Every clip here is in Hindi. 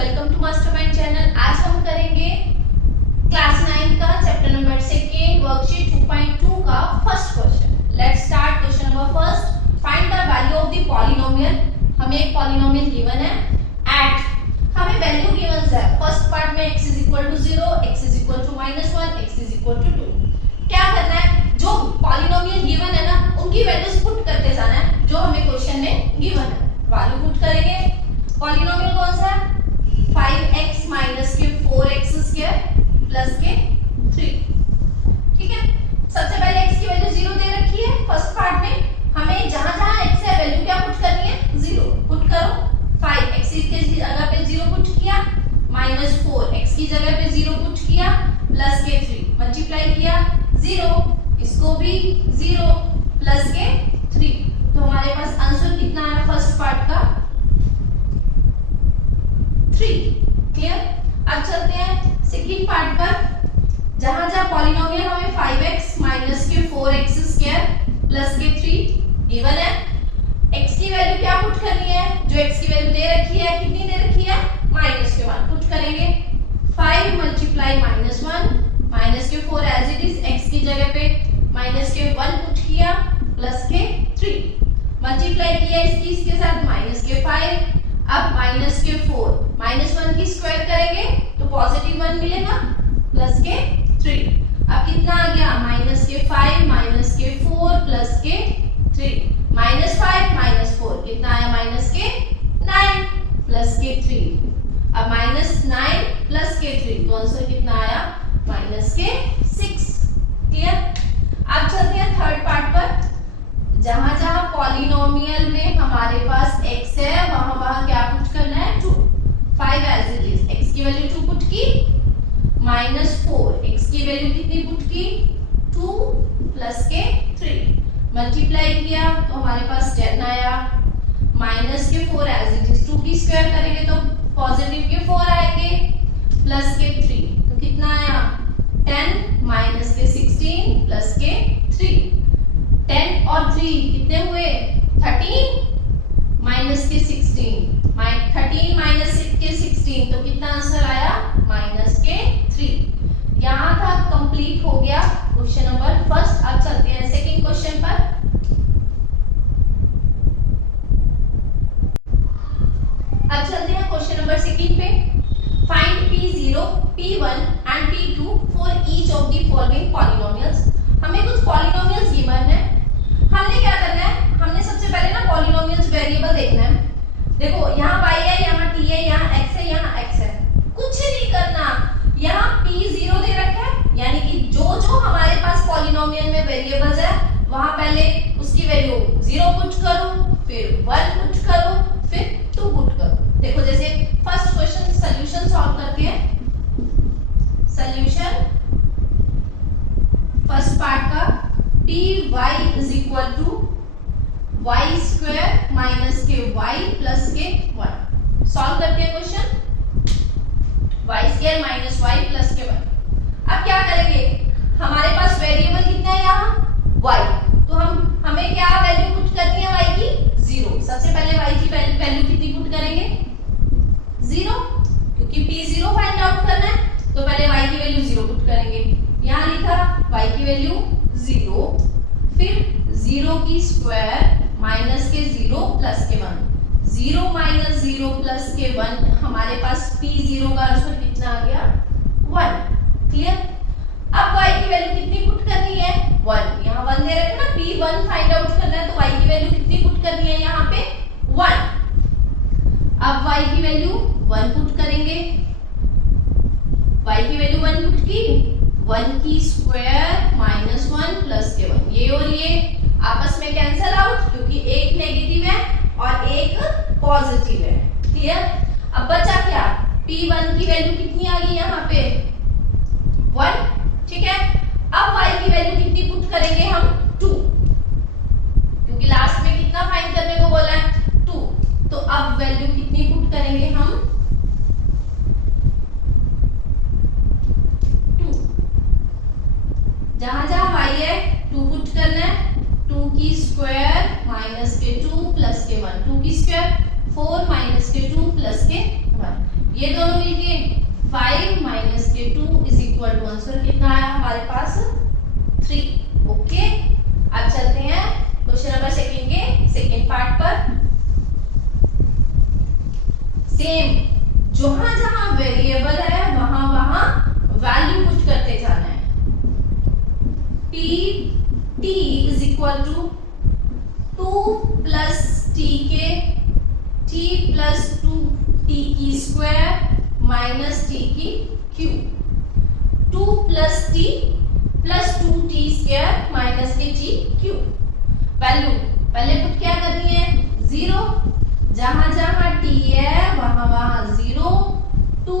Welcome to mastermind channel. आज हम करेंगे क्लास 9 का चैप्टर नंबर 2 वर्कशीट 2.2 का first question. Let's start question number first. Find the value of the polynomial. हमें एक पॉलिनोमियल गिवन है एट, हमें वैल्यू गिवन है फर्स्ट पार्ट में x = 0, x = -1, x = 2। क्या करना है, जो पॉलिनोमियल गिवन है ना उनकी वैल्यूज पुट करते जाना है जो हमें क्वेश्चन में गिवन है। वैल्यू पुट करेंगे। पॉलिनोमियल कौन सा है, 5x - 4x² + 3। ठीक है, सबसे पहले x की वैल्यू 0 दे रखी है फर्स्ट पार्ट में। हमें जहां-जहां x है वैल्यू क्या पुट करनी है, 0 पुट करो। 5x की जगह पे 0 पुट किया, -4x की जगह पे 0 पुट किया, +3 मल्टीप्लाई किया 0, इसको भी 0 +3। तो हमारे पास आंसर कितना आया फर्स्ट पार्ट का, 3। क्लियर। अब चलते हैं सेकंड पार्ट पर। जहां-जहां पॉलिनोमियल हमें 5x - 4x² + 3 गिवन है, x की वैल्यू क्या पुट करनी है, जो x की वैल्यू दे रखी है, कितनी दे रखी है, -1 पुट करेंगे। 5 × -1 -4 एज इट इज, x की जगह पे -1 पुट किया, +3 मल्टीप्लाई किया इसके साथ -5। अब -4 -1 की स्क्वायर करेंगे तो +1 मिलेगा, +3। अब कितना आ गया, -5 -4 +3 -5 -4 कितना आया, -9 +3। अब -9 +3 तो आंसर कितना आया, -6। क्लियर। अब चलते हैं थर्ड पार्ट पर। जहां-जहां पॉलिनोमियल में हमारे पास x है वहां क्या पुट करना है, 2। 5 एज इट इज, x की वैल्यू 2 पुट की, -4 x की वैल्यू कितनी पुट की, 2 +3 मल्टीप्लाई किया तो हमारे पास 10 आया। -4 एज इट इज, 2 की स्क्वायर करेंगे तो +4 आएंगे, +3 तो कितना आया, 10 -16 +3। 10 और 3 कितने हुए, 13 -16 13 -16 तो कितना आंसर आया, -3। यहां तक कंप्लीट हो गया क्वेश्चन नंबर फर्स्ट। अब चलते हैं सेकंड क्वेश्चन पर। अब चलते हैं क्वेश्चन नंबर सेकंड पे। Find P0, P1 and P2 for each of the following polynomials. हमें कुछ पॉलिनोमियल्स गिवन है, हमने क्या करना है, हमने सबसे पहले ना पॉलिनोमियल्स वेरिएबल देखना है। देखो यहाँ y है, यहाँ t है, यहाँ x है, यहाँ x है। कुछ नहीं करना, यहाँ P0 दे रखा है, यानी कि जो हमारे पास पॉलिनोमियल में वेरिएबल्स है वहां पहले उसकी वैल्यू 0 पुट करो, फिर 1 पुट करो, फिर 2 पुट करो। देखो जैसे फर्स्ट क्वेश्चन सॉल्यूशन सॉल्व करते हैं। सॉल्यूशन फर्स्ट पार्ट का, py = y² - ky + k1। Solve करते हैं क्वेश्चन, y² - y + k1। अब क्या करेंगे, हमारे पास वेरिएबल कितना है यहाँ, y, तो हमें क्या वैल्यू पुट करनी है, y की 0। सबसे पहले y की वैल्यू कितनी पुट करेंगे, 0, क्योंकि P0 फाइंड आउट करना है तो पहले y की वैल्यू 0 पुट करेंगे। यहाँ लिखा y की वैल्यू 0, फिर 0 की स्क्वायर -0 + k1। 0 - 0 + k1 हमारे पास P0 का आंसर कितना आ गया, 1। क्लियर। अब y की वैल्यू कितनी पुट करनी है, 1। यहाँ 1 दे रखे ना, P1 फाइंड आउट करना है तो y की वैल्यू कितनी पुट करनी है, यहाँ पे 1। अब y की वैल्यू 1 पुट करेंगे, y की वैल्यू 1 पुट की, 1 की स्क्वायर -1 + k1। ये और ये आपस में कैंसिल आउट, क्योंकि एक नेगेटिव है और एक पॉजिटिव है। क्लियर। अब बचा क्या, P1 की वैल्यू कितनी आ गई यहाँ पे, 1। ठीक है। अब y की वैल्यू कितनी पुट करेंगे हम, 2, क्योंकि लास्ट में कितना फाइंड करने को बोला है, 2। तो अब वैल्यू कितनी पुट करेंगे हम, 2। जहां-जहां y है 2 पुट करना है, 2 की स्क्वायर -k2 + k1, 2 की स्क्वायर 4 - k2 + k1। ये दोनों मिलके 5 माइनस के 2 इज इक्वल टू आंसर कितना आया हमारे पास 3। ओके, अब चलते हैं क्वेश्चन नंबर सेकंड के सेकंड पार्ट पर। सेम जहां जहां वेरिएबल है वहां वहां वैल्यू पुट करते जाना है। t is equal to 2 plus t के t प्लस 2t की स्क्वायर माइनस t की cube. 2 plus t plus 2t square minus के t क्यूब। वैल्यू पहले पुट क्या करनी है 0, जहां जहां t है वहां वहां 0। 2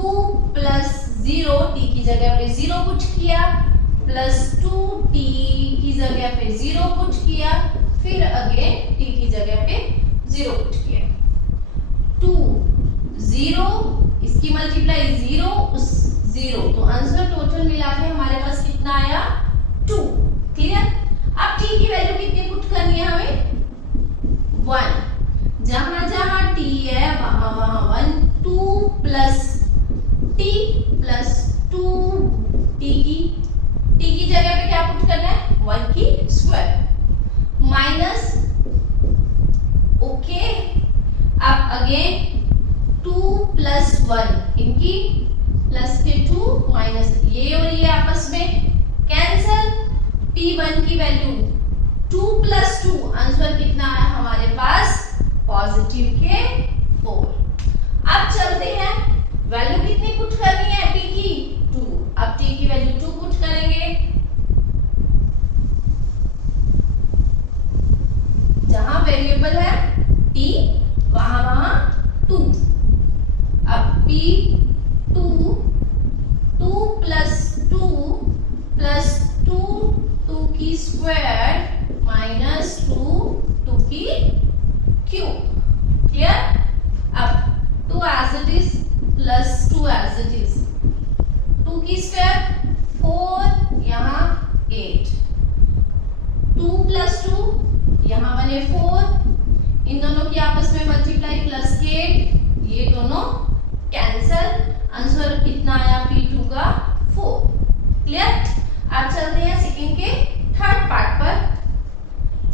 प्लस 0 t की जगह पे 0 पुट किया, प्लस 2t की जगह पे 0 पुट किया, फिर अगेन t की जगह पे 0 पुट किया। 2 0 इसकी मल्टीप्लाई 0 उस 0, तो आंसर टोटल मिला के हमारे पास कितना आया 2। क्लियर। अब t की वैल्यू कितनी पुट करनी है हमें 1, जहां जहां t है वहां वहां 1। 2 प्लस t प्लस 2t की जगह पे क्या पुट करना है 1 की स्क्वायर माइनस। ओके, अब अगेन 2 प्लस 1 इनकी प्लस के 2 माइनस ये और ये आपस में कैंसल। p1 की वैल्यू 2 प्लस 2 आंसर कितना आया हमारे पास पॉजिटिव के 4। अब चलते हैं वैल्यू कितनी पुट करनी है t की 2। अब t की वैल्यू 2 पुट करेंगे, जहां वेरिएबल है t वहां वहां 2। अब p2 2 प्लस 2 प्लस 2 की स्क्वायर माइनस 2 की क्यूब। क्लियर। अब 2 as it is plus 2 as it is, 2 की स्क्वायर 4, यहाँ 8। 2 प्लस 2 यहाँ बने 4, इन दोनों की आपस में मल्टीप्लाई प्लस के ये दोनों कैंसल। आंसर कितना आया p2 का 4। क्लियर। अब चलते हैं सेकंड के थर्ड पार्ट पर।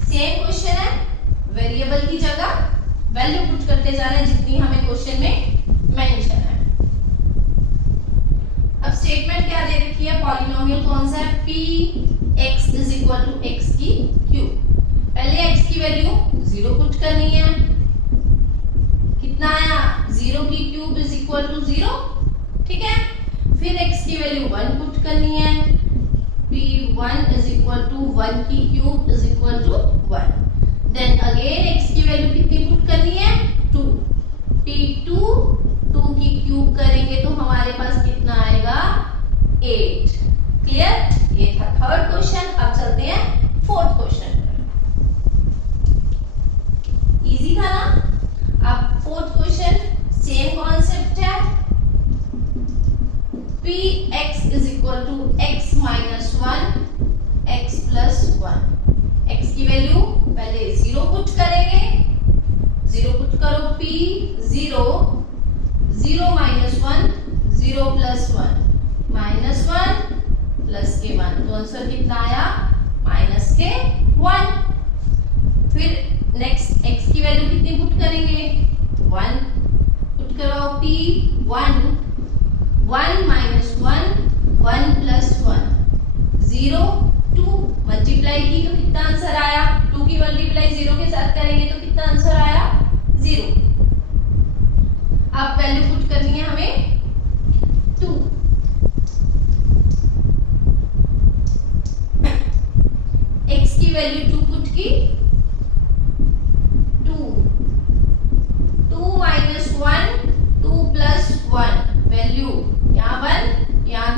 सेम क्वेश्चन है, वेरिएबल की जगह वैल्यू पुट करते जाना है जितनी हमें क्वेश्चन में मेंशन है। अब स्टेटमेंट क्या दे रखी है, पॉलिनोमियल कौन सा है p(x) is equal to x की क्यूब। पहले x की वैल्यू 0 पुट करनी है, कितना आया 0 की क्यूब इज इक्वल टू 0। ठीक है, फिर x की वैल्यू 1 पुट करनी है, p1 इज इक्वल टू 1 की cube is equal to 1। Then again x की वैल्यू कितनी पुट करनी है 2, p2 2 की क्यूब करेंगे तो हमारे पास कितना आएगा 8। क्लियर। ये था थर्ड क्वेश्चन। अब चलते हैं फोर्थ क्वेश्चन पर। इजी था ना। अब फोर्थ क्वेश्चन सेम कॉन्सेप्ट है, px is equal to x minus 1 x plus 1। x की वैल्यू पहले 0 पुट करेंगे, 0 पुट करो p 0 0 minus 1 0 plus 1 minus 1 plus के 1, तो आंसर कितना आया माइनस के 1। फिर नेक्स्ट x की वैल्यू कितनी पुट करेंगे 1 पुट करो p 1 माइनस 1 प्लस 1 0 2 मल्टीप्लाई की तो कितना आंसर आया 2 की मल्टीप्लाई 0 के साथ करेंगे तो कितना आंसर आया 0। अब वैल्यू पुट करनी है हमें 2। x की वैल्यू 2 पुट की 2 माइनस 1 2 प्लस 1 वैल्यू यहाँ 1 यहाँ